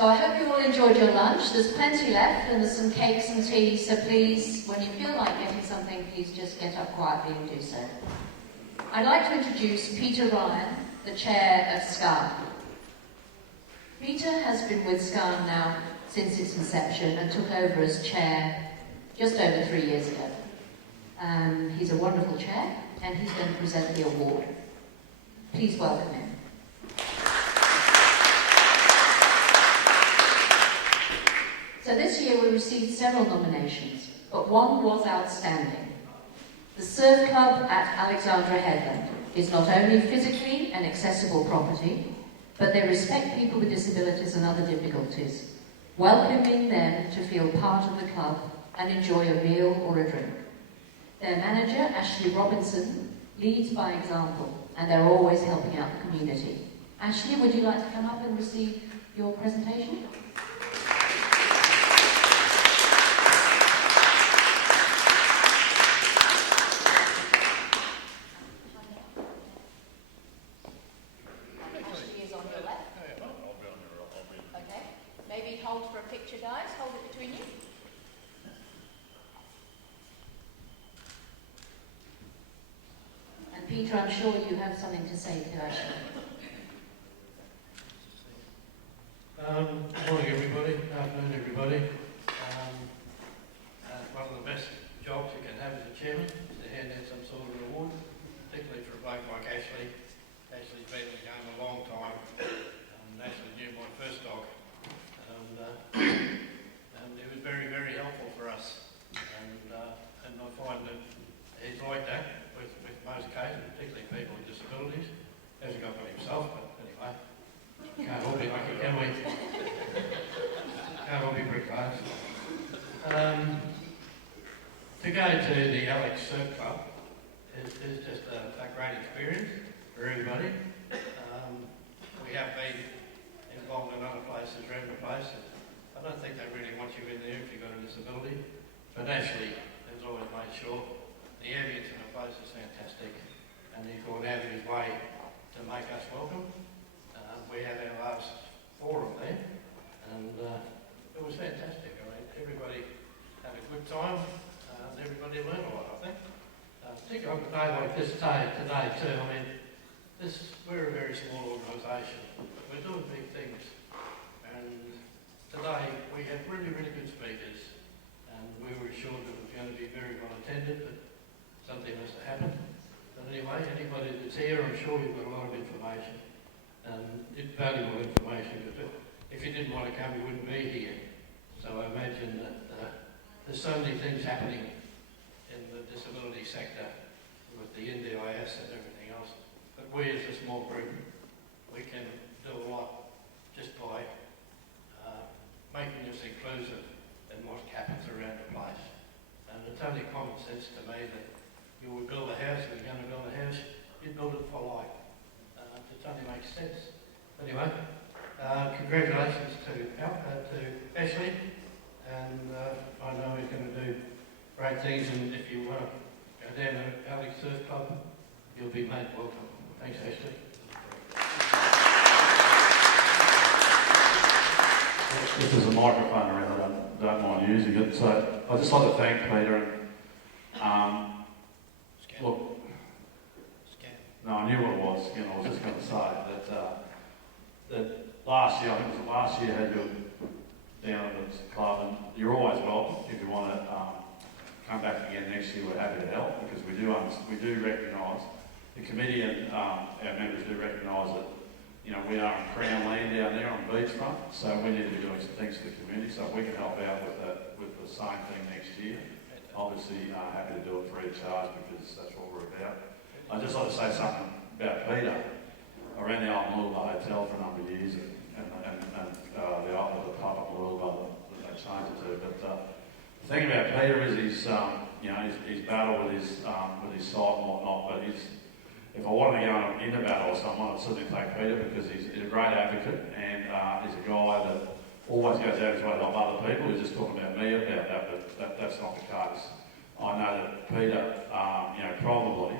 So I hope you all enjoyed your lunch. There's plenty left, and there's some cakes and tea, so please, when you feel like getting something, please just get up quietly and do so. I'd like to introduce Peter Ryan, the chair of SCAN. Peter has been with SCAN now since its inception and took over as chair just over 3 years ago. He's a wonderful chair, and he's going to present the award. Please welcome him. So this year we received several nominations, but one was outstanding. The Surf Club at Alexandra Headland is not only physically an accessible property, but they respect people with disabilities and other difficulties, welcoming them to feel part of the club and enjoy a meal or a drink. Their manager, Ashley Robinson, leads by example, and they're always helping out the community. Ashley, would you like to come up and receive your presentation? Ashley is on your left. Okay. Maybe hold for a picture, guys. Hold it between you. And Peter, I'm sure you have something to say to Ashley. Good morning, everybody. Good afternoon, everybody. One of the best jobs you can have as a chairman is to hand out some sort of reward, particularly for a bloke like Ashley. Ashley's been in the game a long time. Ashley knew my first dog. And he was very, very helpful for us. And I find that he's like that with most cases, particularly people with disabilities. Hasn't got one himself, but anyway. Can't all be lucky, can we? Can't all be bricklayers. To go to the Alex Surf Club is just a great experience for everybody. We have been involved in other places around the place. I don't think they really want you in there if you've got a disability. But Ashley has always made sure the ambience in the place is fantastic, and he's gone out of his way to make us welcome. We had our last forum there, and it was fantastic. I mean, everybody had a good time, and everybody learned a lot, I think. Particularly on a day like this today too. I mean, we're a very small organisation, but we're doing big things. And today we had really, really good speakers, and we were assured that it was going to be very well attended, but something must have happened. But anyway, anybody that's here, I'm sure you've got a lot of information. And it's valuable information, because if you didn't want to come, you wouldn't be here. So I imagine that there's so many things happening in the disability sector with the NDIS and everything else. But we as a small group, we can do a lot just by making us inclusive in what happens around the place. And it's only common sense to me that you would build a house, if you're going to build a house, you build it for life. It only makes sense. Anyway, congratulations to Ashley, and I know he's going to do great things, and if you want to go down to Alex Surf Club, you'll be made welcome. Thanks, Ashley. If there's a microphone around, I don't mind using it. So I'd just like to thank Peter. Look, no, I knew what it was. I was just going to say that last year, I think it was last year, had you down at the club, and you're always welcome if you want to come back again next year. We're happy to help, because we do recognise, the committee and our members do recognise that we are on Crown land down there on the beachfront, so we need to be doing some things for the community. So if we can help out with the same thing next year, obviously happy to do it free of charge, because that's what we're about. I'd just like to say something about Peter. I ran the old Mooloolaba Hotel for a number of years, and the pub at Mooloolaba that they changed it to. But the thing about Peter is he's battle with his site and whatnot. But if I wanted to go into battle with someone, I'd certainly take Peter, because he's a great advocate, and he's a guy that always goes out of his way to help other people. He's just talking about me about that, but that's not the case. I know that Peter, probably.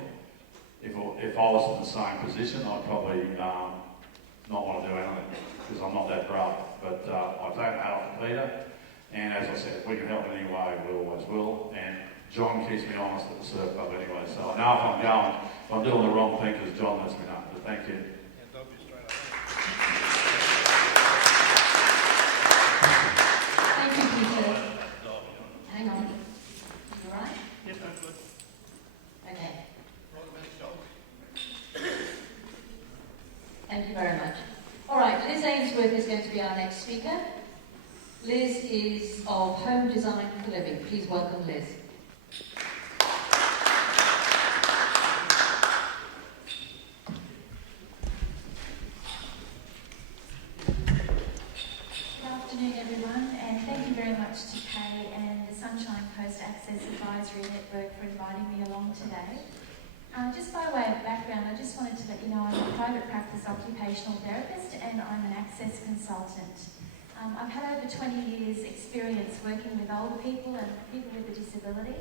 If I was in the same position, I'd probably not want to do anything, because I'm not that brave. But I take my hat off to Peter, and as I said, if we can help in any way, we always will. And John keeps me honest at the surf club anyway, so I know if I'm doing the wrong thing, because John lets me know. But thank you. Thank you, Peter. Hang on. You all right? Yes, I'm good. Okay. Thank you very much. All right, Liz Ainsworth is going to be our next speaker. Liz is of Home Design for Living. Please welcome Liz. Good afternoon, everyone, and thank you very much to Kay and the Sunshine Coast Access Advisory Network for inviting me along today. Just by way of background, I just wanted to let you know I'm a private practice occupational therapist and I'm an access consultant. I've had over 20 years experience working with older people and people with a disability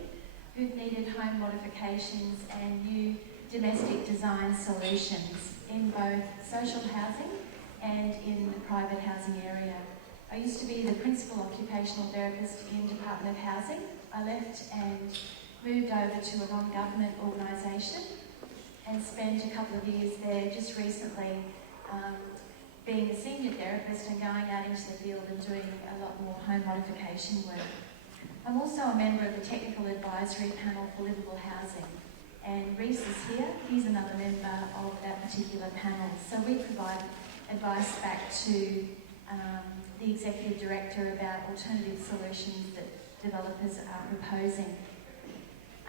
who've needed home modifications and new domestic design solutions in both social housing and in the private housing area. I used to be the principal occupational therapist in Department of Housing. I left and moved over to a non-government organisation and spent a couple of years there just recently being a senior therapist and going out into the field and doing a lot more home modification work. I'm also a member of the Technical Advisory Panel for Livable Housing, and Reece is here. He's another member of that particular panel. So we provide advice back to the Executive Director about alternative solutions that developers are proposing.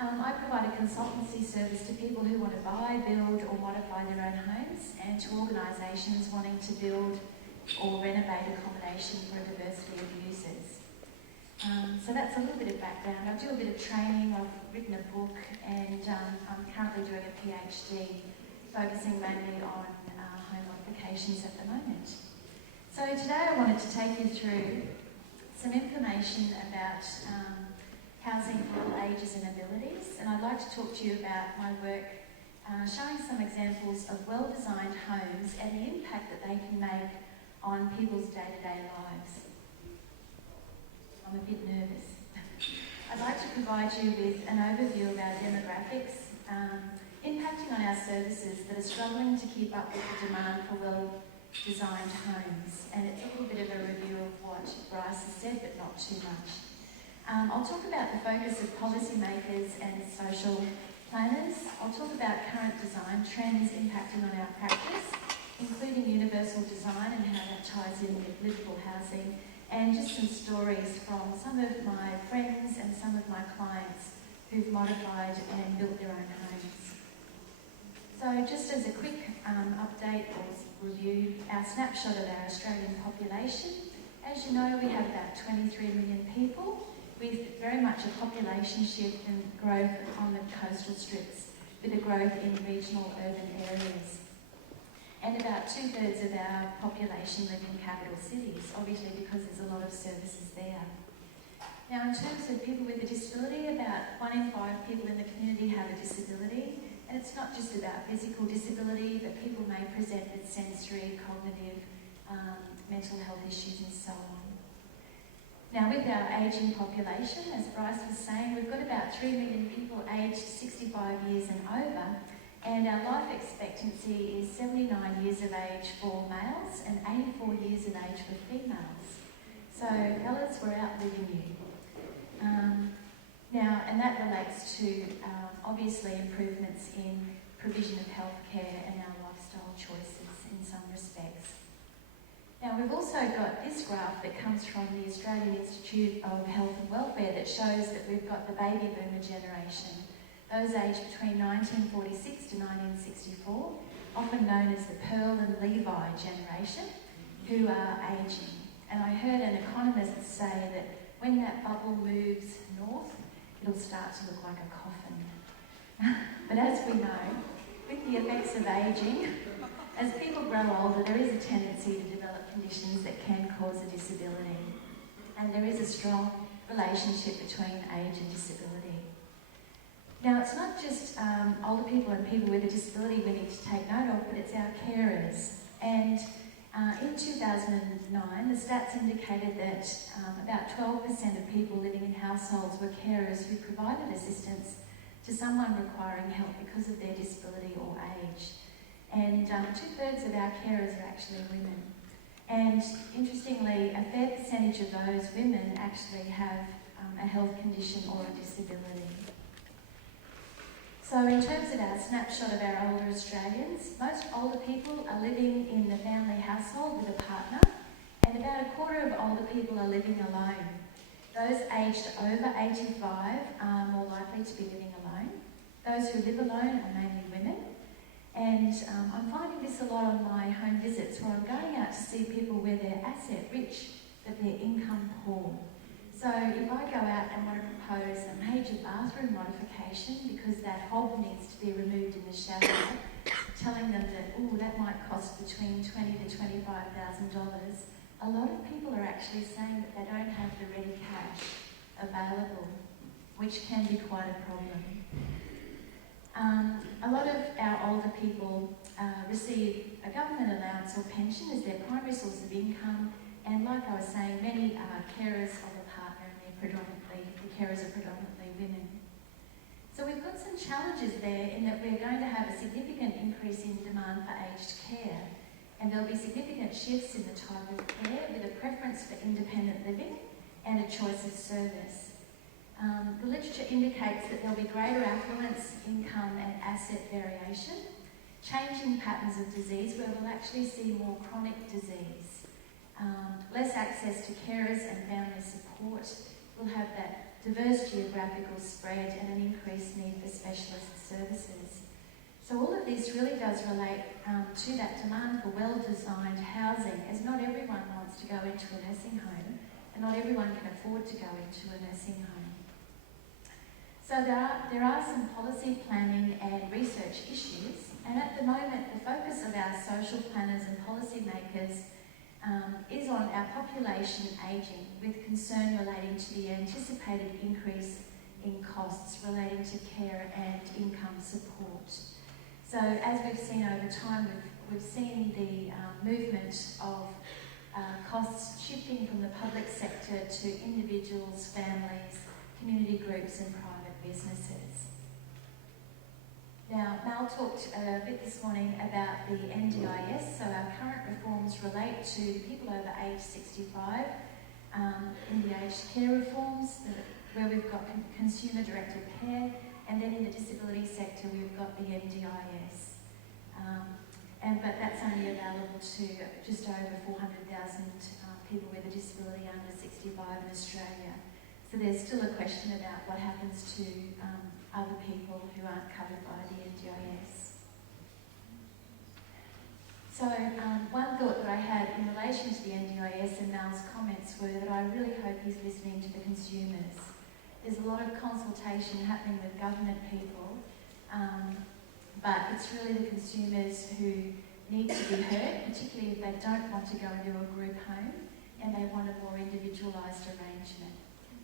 I provide a consultancy service to people who want to buy, build or modify their own homes, and to organisations wanting to build or renovate accommodation for a diversity of users. So that's a little bit of background. I do a bit of training, I've written a book, and I'm currently doing a PhD focusing mainly on home modifications at the moment. So today I wanted to take you through some information about housing for all ages and abilities, and I'd like to talk to you about my work showing some examples of well-designed homes and the impact that they can make on people's day-to-day lives. I'm a bit nervous. I'd like to provide you with an overview of our demographics, impacting on our services that are struggling to keep up with the demand for well-designed homes, and it's a little bit of a review of what Bryce has said, but not too much. I'll talk about the focus of policymakers and social planners. I'll talk about current design trends impacting on our practice, including universal design and how that ties in with livable housing, and just some stories from some of my friends and some of my clients who've modified and built their own homes. So just as a quick update or review, our snapshot of our Australian population. As you know, we have about 23 million people, with very much a population shift and growth on the coastal strips, with a growth in regional urban areas. And about 2/3 of our population live in capital cities, obviously because there's a lot of services there. Now, in terms of people with a disability, about 1 in 5 people in the community have a disability, and it's not just about physical disability, but people may present with sensory, cognitive, mental health issues and so on. Now, with our ageing population, as Bryce was saying, we've got about 3 million people aged 65 years and over, and our life expectancy is 79 years of age for males and 84 years of age for females. So, fellas, we're outliving you. Now, and that relates to, obviously, improvements in provision of healthcare and our lifestyle choices in some respects. Now, we've also got this graph that comes from the Australian Institute of Health and Welfare that shows that we've got the baby boomer generation, those aged between 1946 to 1964, often known as the Pearl and Levi generation, who are ageing. And I heard an economist say that when that bubble moves north, it'll start to look like a coffin. But as we know, with the effects of ageing, as people grow older, there is a tendency to develop conditions that can cause a disability. And there is a strong relationship between age and disability. Now, it's not just older people and people with a disability we need to take note of, but it's our carers. And In 2009, the stats indicated that about 12% of people living in households were carers who provided assistance to someone requiring help because of their disability or age. And 2/3 of our carers are actually women. And interestingly, a fair percentage of those women actually have a health condition or a disability. So in terms of our snapshot of our older Australians, most older people are living in the family household with a partner, and about a quarter of older people are living alone. Those aged over 85 are more likely to be living alone. Those who live alone are mainly women. And I'm finding this a lot on my home visits where I'm going out to see people where they're asset rich, but they're income poor. So if I go out and want to propose a major bathroom modification because that hob needs to be removed in the shower, telling them that, that might cost between $20,000 to $25,000, a lot of people are actually saying that they don't have the ready cash available, which can be quite a problem. A lot of our older people receive a government allowance or pension as their primary source of income, and like I was saying, many are carers of a partner, and the carers are predominantly women. So we've got some challenges there in that we're going to have a significant increase in demand for aged care, and there'll be significant shifts in the type of care with a preference for independent living and a choice of service. The literature indicates that there'll be greater affluence, income and asset variation, changing patterns of disease where we'll actually see more chronic disease, less access to carers and family support. We'll have that diverse geographical spread and an increased need for specialist services. So all of this really does relate to that demand for well-designed housing, as not everyone wants to go into a nursing home and not everyone can afford to go into a nursing home. So there are some policy planning and research issues, and at the moment the focus of our social planners and policymakers is on our population ageing, with concern relating to the anticipated increase in costs relating to care and income support. So as we've seen over time, we've seen the movement of costs shifting from the public sector to individuals, families, community groups and private businesses. Now, Mal talked a bit this morning about the NDIS, so our current reforms relate to people over age 65 in the aged care reforms, where we've got consumer-directed care, and then in the disability sector we've got the NDIS. But that's only available to just over 400,000 people with a disability under 65 in Australia. So there's still a question about what happens to other people who aren't covered by the NDIS. So one thought that I had in relation to the NDIS and Mal's comments were that I really hope he's listening to the consumers. There's a lot of consultation happening with government people, but it's really the consumers who need to be heard, particularly if they don't want to go into a group home and they want a more individualised arrangement.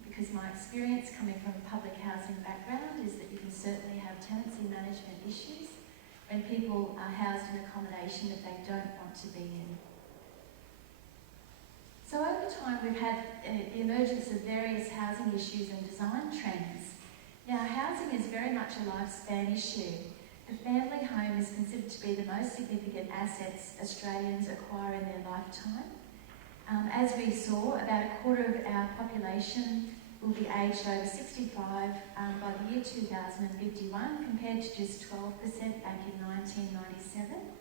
Because my experience coming from a public housing background is that you can certainly have tenancy management issues when people are housed in accommodation that they don't want to be in. So over time we've had the emergence of various housing issues and design trends. Now housing is very much a lifespan issue. The family home is considered to be the most significant assets Australians acquire in their lifetime. As we saw, about a quarter of our population will be aged over 65 by the year 2051, compared to just 12% back in 1997.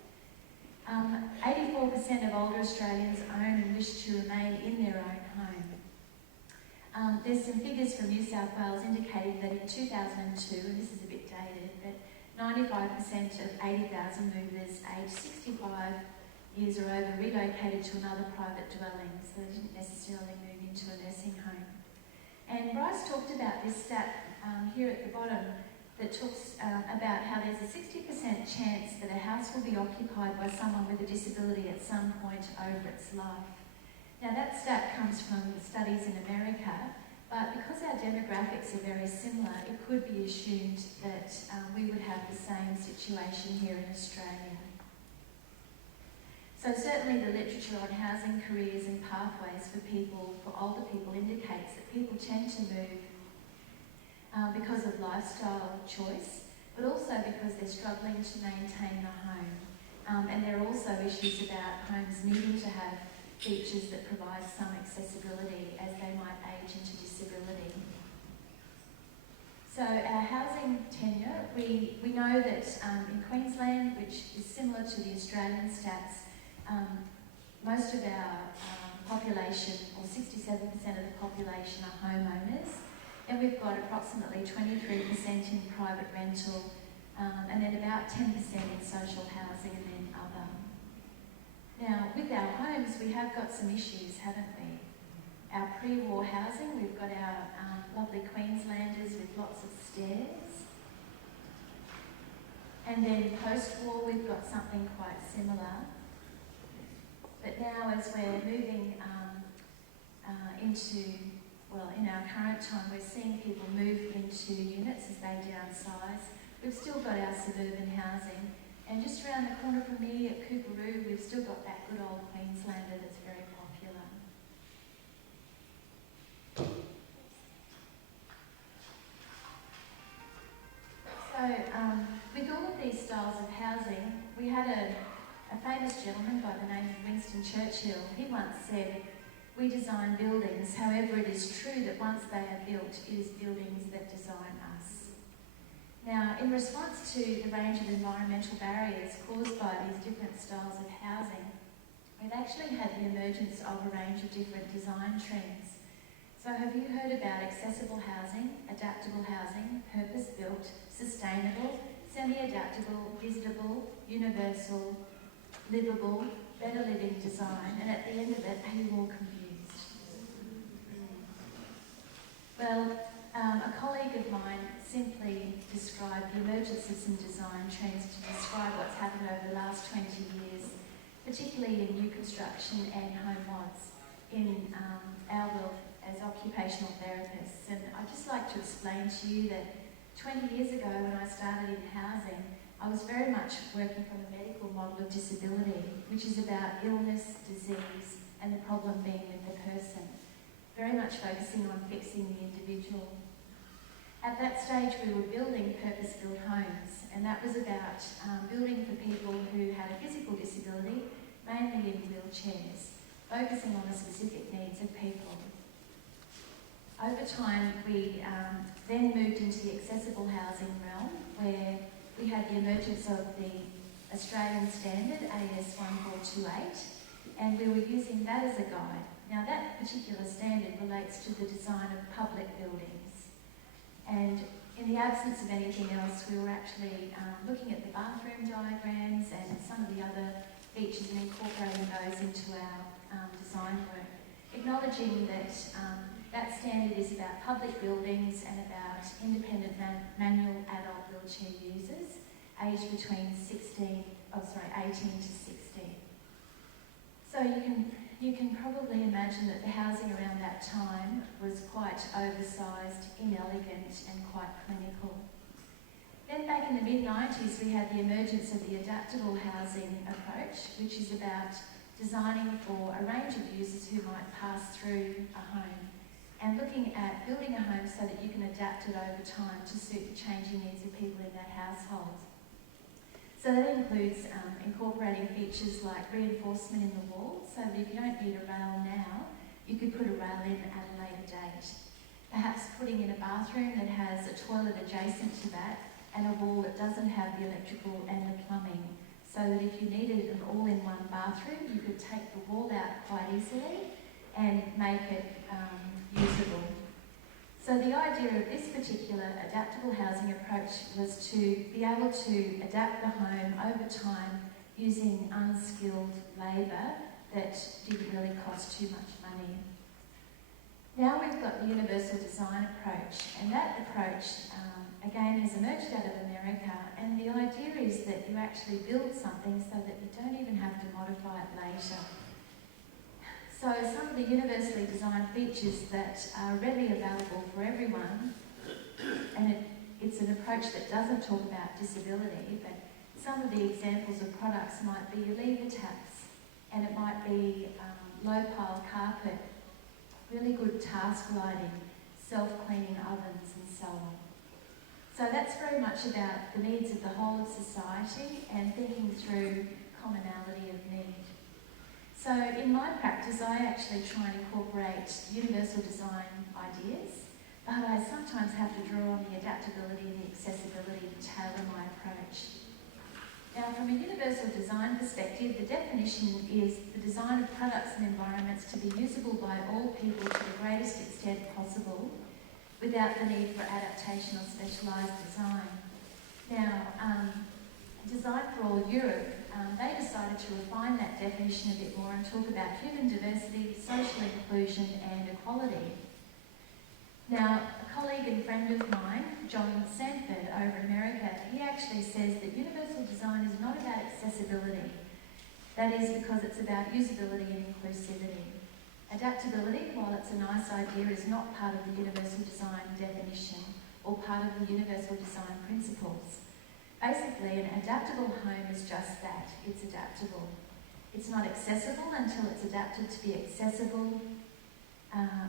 84% of older Australians own and wish to remain in their own home. There's some figures from New South Wales indicating that in 2002, and this is a bit dated, but 95% of 80,000 movers aged 65 years or over relocated to another private dwelling, so they didn't necessarily move into a nursing home. And Bryce talked about this stat here at the bottom that talks about how there's a 60% chance that a house will be occupied by someone with a disability at some point over its life. Now that stat comes from studies in America, but because our demographics are very similar, it could be assumed that we would have the same situation here in Australia. So certainly the literature on housing careers and pathways for older people indicates that people tend to move because of lifestyle choice, but also because they're struggling to maintain a home. And there are also issues about homes needing to have features that provide some accessibility as they might age into disability. So our housing tenure, we know that in Queensland, which is similar to the Australian stats, most of our population, or 67% of the population, are homeowners, and we've got approximately 23% in private rental, and then about 10% in social housing, and then other. Now, with our homes, we have got some issues, haven't we? Our pre-war housing, we've got our lovely Queenslanders with lots of stairs. And then post-war, we've got something quite similar. But now, as we're moving in our current time, we're seeing people move into units as they downsize. We've still got our suburban housing. And just around the corner from me at Coorparoo, we've still got that good old Queenslander that's very popular. So, with all of these styles of housing, we had a famous gentleman by the name of Winston Churchill. He once said, "We design buildings, however it is true that once they are built, it is buildings that design us." Now, in response to the range of environmental barriers caused by these different styles of housing, we've actually had the emergence of a range of different design trends. So have you heard about accessible housing, adaptable housing, purpose-built, sustainable, semi-adaptable, visitable, universal, livable, better living design, and at the end of it, are you all confused? Well, a colleague of mine simply described the emergence of some design trends to describe what's happened over the last 20 years, particularly in new construction and home mods in our world as occupational therapists. And I'd just like to explain to you that 20 years ago when I started in housing, I was very much working from a medical model of disability, which is about illness, disease, and the problem being with the person, very much focusing on fixing the individual. At that stage, we were building purpose-built homes, and that was about building for people who had a physical disability, mainly in wheelchairs, focusing on the specific needs of people. Over time, we then moved into the accessible housing realm, where we had the emergence of the Australian standard, AS 1428, and we were using that as a guide. Now, that particular standard relates to the design of public buildings. And in the absence of anything else, we were actually looking at the bathroom diagrams and some of the other features and incorporating those into our design work, acknowledging that that standard is about public buildings and about independent manual adult wheelchair users aged between 18 to 60. So you can probably imagine that the housing around that time was quite oversized, inelegant, and quite clinical. Then back in the mid-90s, we had the emergence of the adaptable housing approach, which is about designing for a range of users who might pass through a home, and looking at building a home so that you can adapt it over time to suit the changing needs of people in that household. So that includes incorporating features like reinforcement in the wall, so that if you don't need a rail now, you could put a rail in at a later date. Perhaps putting in a bathroom that has a toilet adjacent to that and a wall that doesn't have the electrical and the plumbing, so that if you needed an all-in-one bathroom, you could take the wall out quite easily and make it usable. So the idea of this particular adaptable housing approach was to be able to adapt the home over time using unskilled labour that didn't really cost too much money. Now we've got the universal design approach, and that approach again has emerged out of America, and the idea is that you actually build something so that you don't even have to modify it later. So some of the universally designed features that are readily available for everyone, and it's an approach that doesn't talk about disability, but some of the examples of products might be your lever taps, and it might be low pile carpet, really good task lighting, self-cleaning ovens and so on. So that's very much about the needs of the whole of society and thinking through commonality of need. So in my practice, I actually try and incorporate universal design ideas, but I sometimes have to draw on the adaptability and the accessibility to tailor my approach. Now, from a universal design perspective, the definition is the design of products and environments to be usable by all people to the greatest extent possible without the need for adaptation or specialised design. Now, Design for All Europe, they decided to refine that definition a bit more and talk about human diversity, social inclusion and equality. Now, a colleague and friend of mine, John Sanford over in America, he actually says that universal design is not about accessibility. That is because it's about usability and inclusivity. Adaptability, while it's a nice idea, is not part of the universal design definition or part of the universal design principles. Basically, an adaptable home is just that, it's adaptable. It's not accessible until it's adapted to be accessible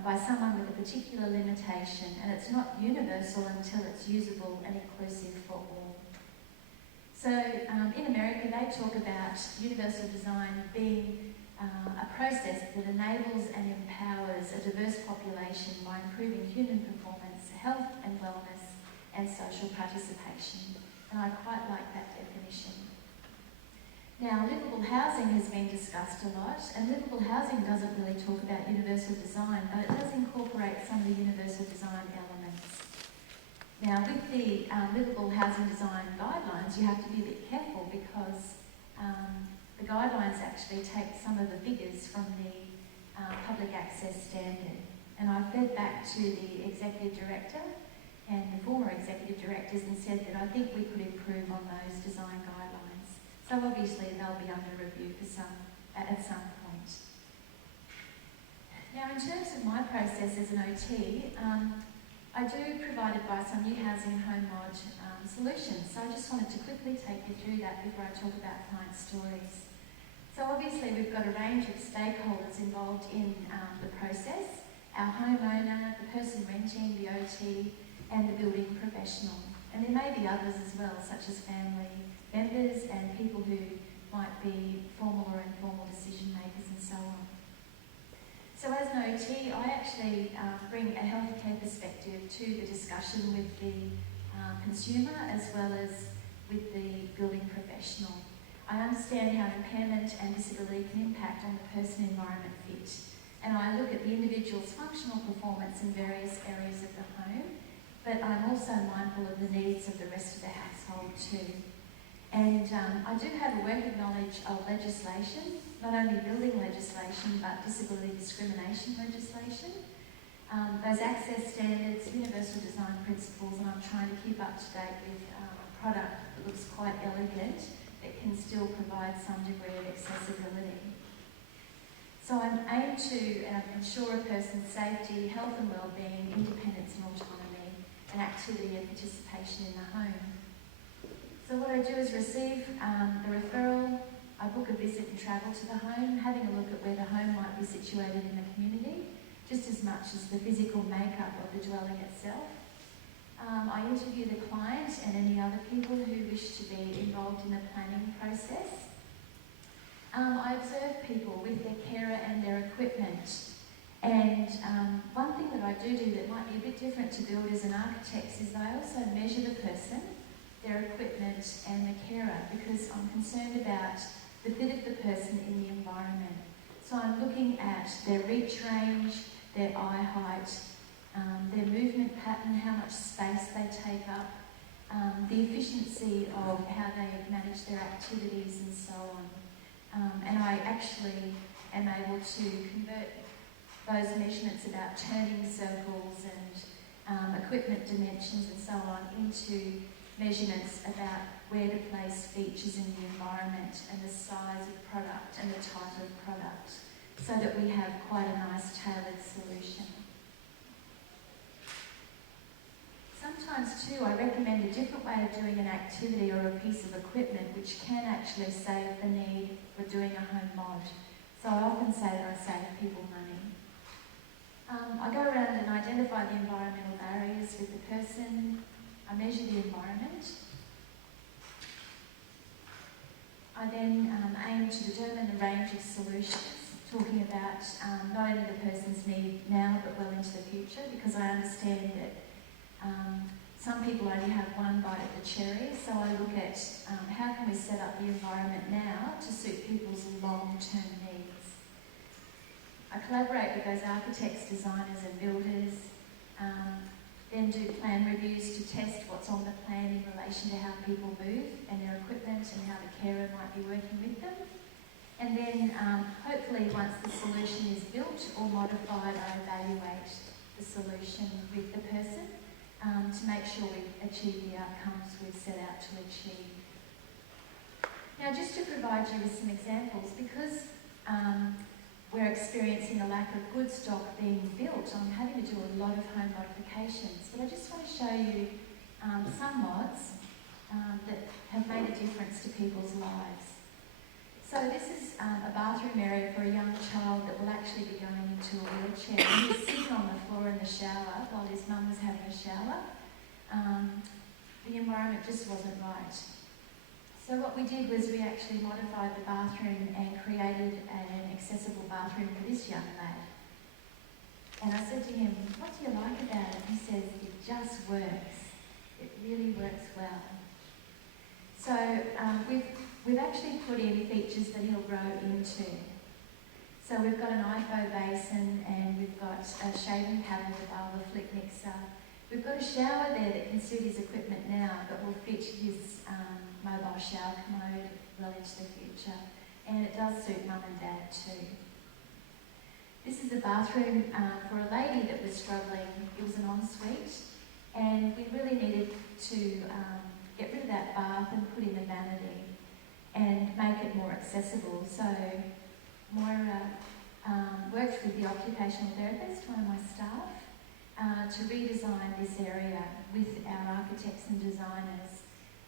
by someone with a particular limitation, and it's not universal until it's usable and inclusive for all. So in America, they talk about universal design being a process that enables and empowers a diverse population by improving human performance, health and wellness, and social participation. And I quite like that definition. Now, livable housing has been discussed a lot, and livable housing doesn't really talk about universal design, but it does incorporate some of the universal design elements. Now, with the livable housing design guidelines, you have to be a bit careful because the guidelines actually take some of the figures from the public access standard. And I fed back to the executive director and the former executive directors and said that I think we could improve on those design guidelines. So obviously they'll be under review at some point. Now, in terms of my process as an OT, I do provide advice on new housing and home mod solutions. So I just wanted to quickly take you through that before I talk about client stories. So obviously we've got a range of stakeholders involved in the process: our homeowner, the person renting, the OT, and the building professional. And there may be others as well, such as family members and people who might be formal or informal decision makers and so on. So as an OT, I actually bring a healthcare perspective to the discussion with the consumer as well as with the building professional. I understand how impairment and disability can impact on the person-environment fit, and I look at the individual's functional performance in various areas of the home, but I'm also mindful of the needs of the rest of the household too. And I do have a working knowledge of legislation, not only building legislation, but disability discrimination legislation, those access standards, universal design principles, and I'm trying to keep up to date with a product that looks quite elegant, that can still provide some degree of accessibility. So I aim to ensure a person's safety, health and well-being, independence and autonomy, and activity and participation in the home. So what I do is receive the referral, I book a visit and travel to the home, having a look at where the home might be situated in the community, just as much as the physical makeup of the dwelling itself. I interview the client and any other people who wish to be involved in the planning process. I observe people with their carer and their equipment. And one thing that I do that might be a bit different to builders and architects is I also measure the person, their equipment and the carer, because I'm concerned about the fit of the person in the environment. So I'm looking at their reach range, their eye height, their movement pattern, how much space they take up, the efficiency of how they manage their activities and so on. And I actually am able to convert those measurements about turning circles and equipment dimensions and so on into measurements about where to place features in the environment and the size of product and the type of product, so that we have quite a nice tailored solution. Sometimes too, I recommend a different way of doing an activity or a piece of equipment which can actually save the need for doing a home mod. So I often say that I save people money. I go around and identify the environmental barriers with the person. I measure the environment. I then aim to determine the range of solutions, talking about not only the person's need now but well into the future, because I understand that some people only have one bite at the cherry, so I look at how can we set up the environment now to suit people's long-term needs. I collaborate with those architects, designers and builders, then do plan reviews to test what's on the plan in relation to how people move and their equipment and how the carer might be working with them. And then hopefully once the solution is built or modified, I evaluate the solution with the person to make sure we achieve the outcomes we've set out to achieve. Now, just to provide you with some examples, because we're experiencing a lack of good stock being built, I'm having to do a lot of home modifications, but I just want to show you some mods that have made a difference to people's lives. So this is a bathroom area for a young child that will actually be going into a wheelchair. He was sitting on the floor in the shower while his mum was having a shower. The environment just wasn't right. So what we did was we actually modified the bathroom and created an accessible bathroom for this young lad. And I said to him, "What do you like about it?" He says, "It just works. It really works well." So we've actually put in features that he'll grow into. So we've got an IFO basin and we've got a shaving paddle with a flick mixer. We've got a shower there that can suit his equipment now but will fit his mobile shower commode well into the future. And it does suit mum and dad too. This is a bathroom for a lady that was struggling. It was an ensuite and we really needed to get rid of that bath and put in a vanity and make it more accessible. So Moira worked with the occupational therapist, one of my staff, to redesign this area with our architects and designers.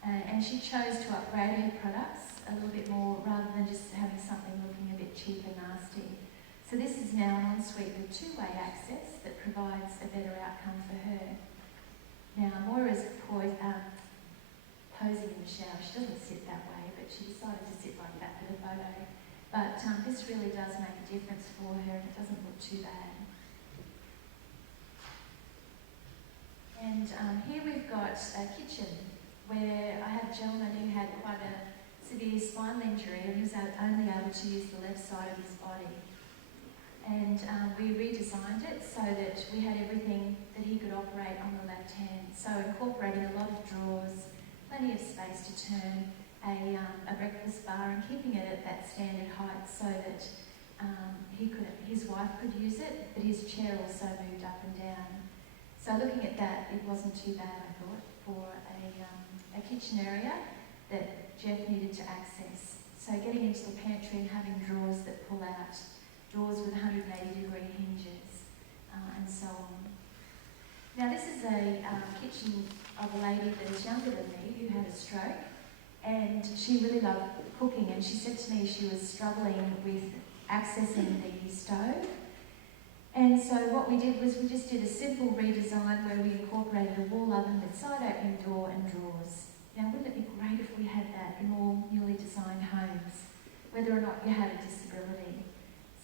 And she chose to upgrade her products a little bit more rather than just having something looking a bit cheap and nasty. So this is now an ensuite with two-way access that provides a better outcome for her. Now Moira's posing in the shower. She doesn't sit that way, but she decided to sit like that for the photo. But this really does make a difference for her and it doesn't look too bad. And here we've got a kitchen where I had a gentleman who had quite a severe spinal injury and he was only able to use the left side of his body. And we redesigned it so that we had everything that he could operate on the left hand. So incorporating a lot of drawers, plenty of space to turn, a breakfast bar and keeping it at that standard height so that his wife could use it, but his chair also moved up and down. So looking at that, it wasn't too bad, I thought, for a kitchen area that Jeff needed to access. So getting into the pantry and having drawers that pull out, doors with 180-degree hinges, and so on. Now this is a kitchen of a lady that is younger than me who had a stroke, and she really loved cooking, and she said to me she was struggling with accessing the stove. And so what we did was we just did a simple redesign where we incorporated a wall oven with side opening door and drawers. Now wouldn't it be great if we had that in all newly designed homes, whether or not you had a disability,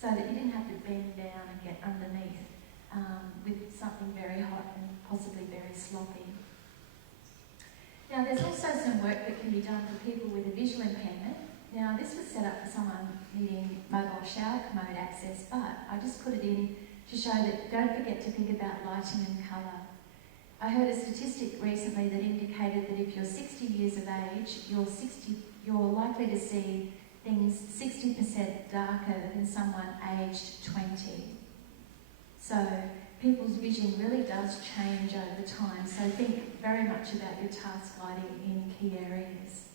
so that you didn't have to bend down and get underneath with something very hot and possibly very sloppy. Now there's also some work that can be done for people with a visual impairment. Now this was set up for someone needing mobile shower commode access, but I just put it in to show that don't forget to think about lighting and colour. I heard a statistic recently that indicated that if you're 60 years of age, you're likely to see things 60% darker than someone aged 20. So people's vision really does change over time, so think very much about your task lighting in key areas.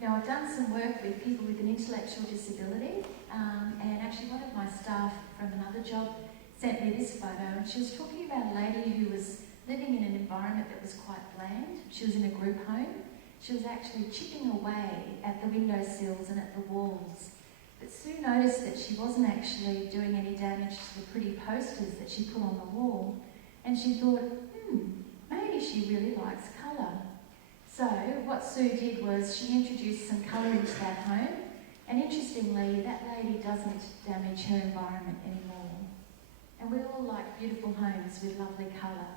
Now I've done some work with people with an intellectual disability, and actually one of my staff from another job sent me this photo, and she was talking about a lady who was living in an environment that was quite bland. She was in a group home. She was actually chipping away at the windowsills and at the walls But Sue noticed that she wasn't actually doing any damage to the pretty posters that she put on the wall, and she thought, maybe she really likes colour. So what Sue did was she introduced some colour into that home, and interestingly, that lady doesn't damage her environment anymore. And we all like beautiful homes with lovely colour.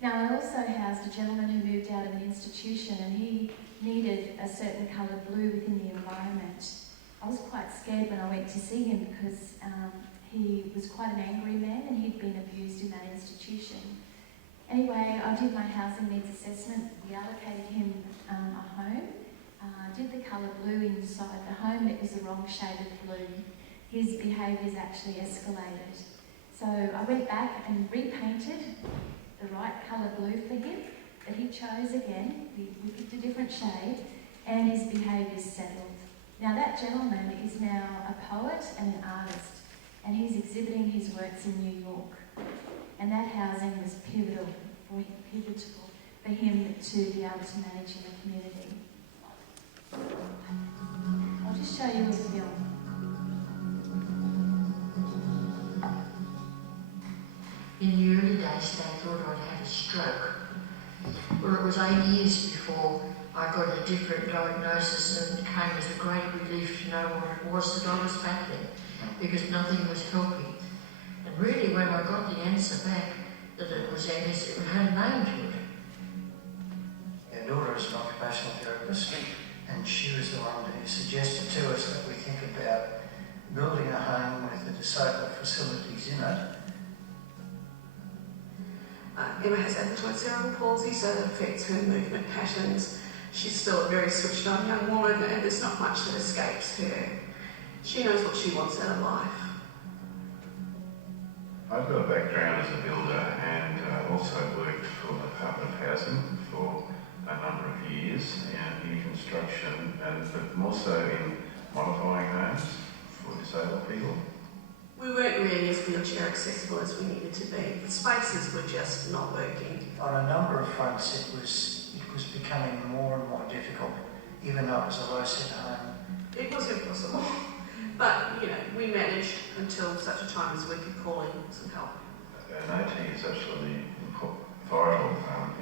Now, I also housed a gentleman who moved out of an institution, and he needed a certain colour blue within the environment. I was quite scared when I went to see him because he was quite an angry man and he'd been abused in that institution. Anyway, I did my housing needs assessment. We allocated him a home, did the colour blue inside the home, and it was the wrong shade of blue. His behaviours actually escalated. So I went back and repainted the right colour blue for him, but he chose again. We picked a different shade, and his behaviours settled. Now that gentleman is now a poet and an artist, and he's exhibiting his works in New York. And that housing was pivotal for him to be able to manage in the community. I'll just show you a film. In the early days, they thought I'd had a stroke. Well, it was 8 years before I got a different diagnosis, and it came as a great relief to know what it was that I was battling, because nothing was helping. And really, when I got the answer back that it was MS, it had a name to it. Our daughter is an occupational therapist, and she was the one who suggested to us that we think about building a home with the disabled facilities in it. Emma has adenoid cerebral palsy, so that affects her movement patterns. She's still a very switched on young woman, and there's not much that escapes her. She knows what she wants out of life. I've got a background as a builder and also worked for the Department of Housing for a number of years in construction, but more so in modifying homes for disabled people. We weren't really as wheelchair accessible as we needed to be. The spaces were just not working. On a number of fronts, it was becoming more and more difficult, even though it was a low-set home. It was impossible. But, we managed until such a time as we could call in some help. An AT is actually vital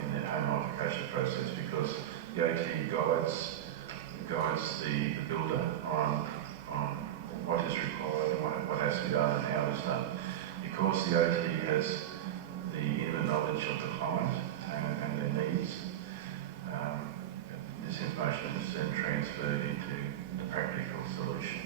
in the home modification process, because the AT guides the builder on what is required and what has to be done and how it's done. Because the AT has the intimate knowledge of the client and their needs, this information is then transferred into the practical solution.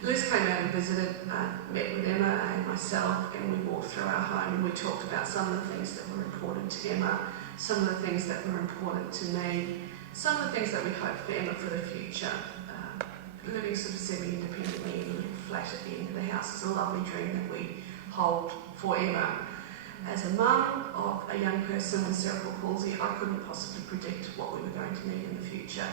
Liz came out and visited, met with Emma and myself, and we walked through our home and we talked about some of the things that were important to Emma, some of the things that were important to me, some of the things that we hoped for Emma for the future. Living sort of semi-independently in a little flat at the end of the house is a lovely dream that we hold for Emma. As a mum of a young person with cerebral palsy, I couldn't possibly predict what we were going to need in the future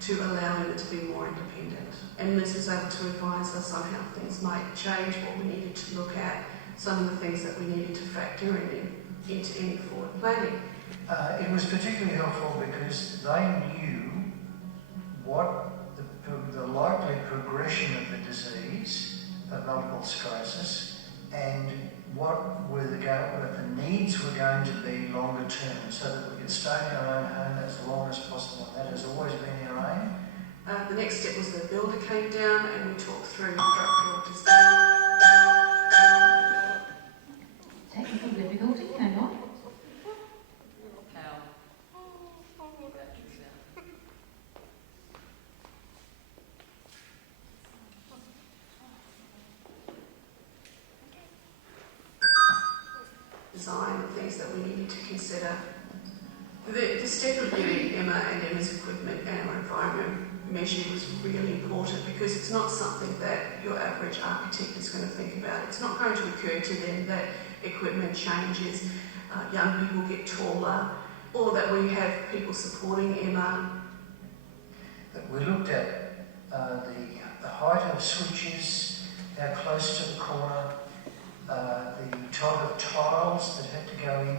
to allow Emma to be more independent. And Liz was able to advise us on how things might change, what we needed to look at, some of the things that we needed to factor into any forward planning. It was particularly helpful because they knew what the likely progression of the disease of multiple sclerosis and what the needs were going to be longer term, so that we could stay in our own home as long as possible. That has always been our aim. The next step was the builder came down and we talked through structural design. Technical difficulty, hang on. Design and things that we needed to consider. The step of getting Emma and Emma's equipment and our environment measured was really important, because it's not something that your average architect is going to think about. It's not going to occur to them that equipment changes, young people get taller, or that we have people supporting Emma. But we looked at the height of switches, how close to the corner, the type of tiles that had to go in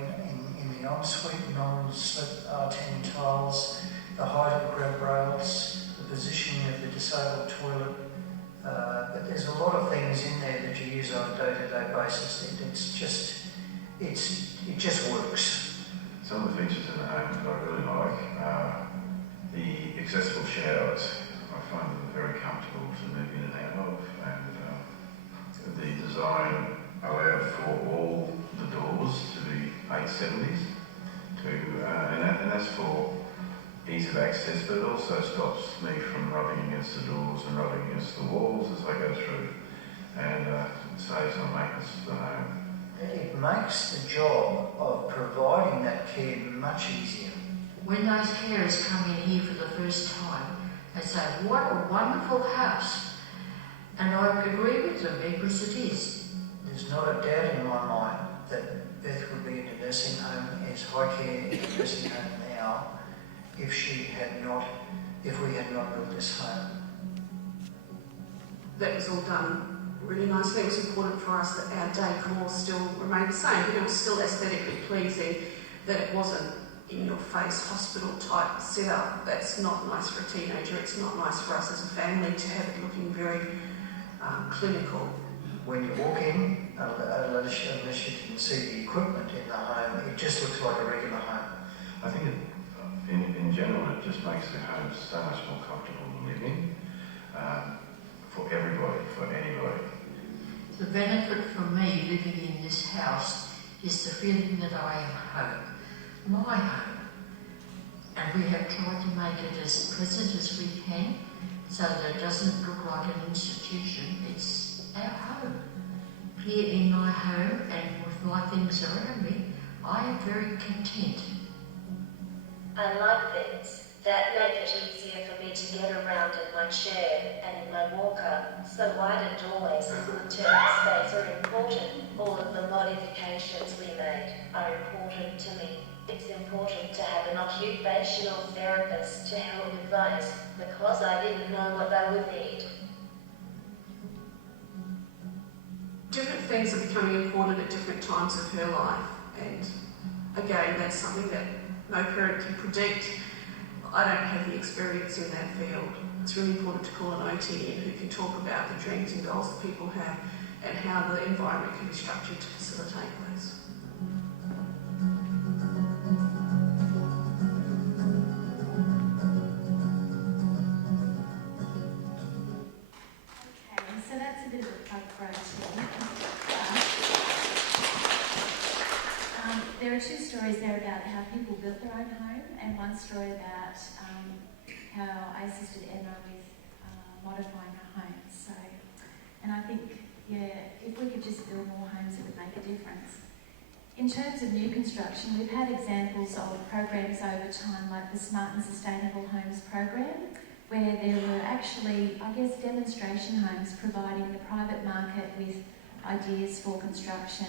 the ensuite, non-slip R10 tiles, the height of grab rails, the positioning of the disabled toilet, but there's a lot of things in there that you use on a day-to-day basis. It just works. Some of the features in the home that I really like are the accessible showers. I find them very comfortable to move in and out of, and the design allowed for all the doors to be 870s, and that's for ease of access, but it also stops me from rubbing against the doors and rubbing against the walls as I go through, and saves on maintenance of the home. It makes the job of providing that care much easier. When those carers come in here for the first time, they say, what a wonderful house. And I agree with them because it is. There's not a doubt in my mind that Beth would be in a nursing home, as high care in a nursing home now, if we had not built this home. That was all done really nicely. It was important for us that our decor still remained the same, but it was still aesthetically pleasing, that it wasn't in your face hospital type setup. That's not nice for a teenager. It's not nice for us as a family to have it looking very clinical. When you walk in, unless you can see the equipment in the home, it just looks like a regular home. I think in general it just makes the home so much more comfortable to live in, for everybody, for anybody. The benefit for me living in this house is the feeling that I am home, my home. And we have tried to make it as pleasant as we can so that it doesn't look like an institution. It's our home. Here in my home and with my things around me, I am very content. I like things that make it easier for me to get around in my chair and in my walker, so wider doorways and good turning space are important. All of the modifications we made are important to me. It's important to have an occupational therapist to help advise, because I didn't know what they would need. Different things are becoming important at different times of her life, and again, that's something that no parent can predict. I don't have the experience in that field. It's really important to call an OT in who can talk about the dreams and goals that people have and how the environment can be structured to facilitate those. Okay, so that's a bit of a plug for OT. There are two stories there about how people built their own home, and one story about how I assisted Emma with modifying her home. So, and I think, if we could just build more homes, it would make a difference. In terms of new construction, we've had examples of programs over time, like the Smart and Sustainable Homes program, where there were actually, demonstration homes providing the private market with ideas for construction.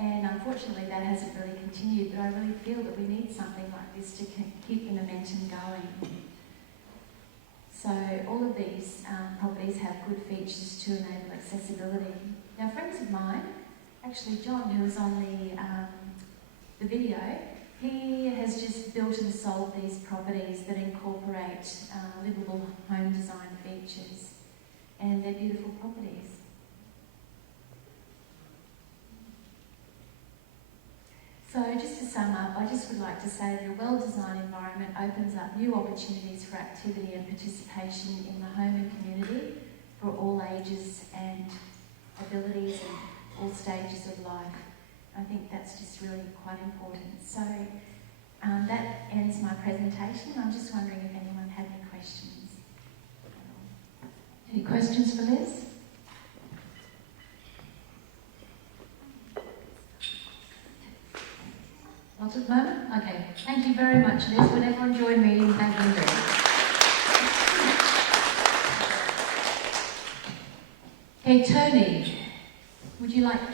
And unfortunately that hasn't really continued, but I really feel that we need something like this to keep the momentum going. So all of these properties have good features to enable accessibility. Now, friends of mine, actually John, who was on the video, he has just built and sold these properties that incorporate livable home design features, and they're beautiful properties. So just to sum up, I just would like to say that a well-designed environment opens up new opportunities for activity and participation in the home and community for all ages and abilities and all stages of life. I think that's just really quite important. So that ends my presentation. I'm just wondering if anyone had any questions. Any questions for Liz? Not at the moment? Okay. Thank you very much, Liz. Would everyone join me in thanking Liz? Okay, Tony, would you like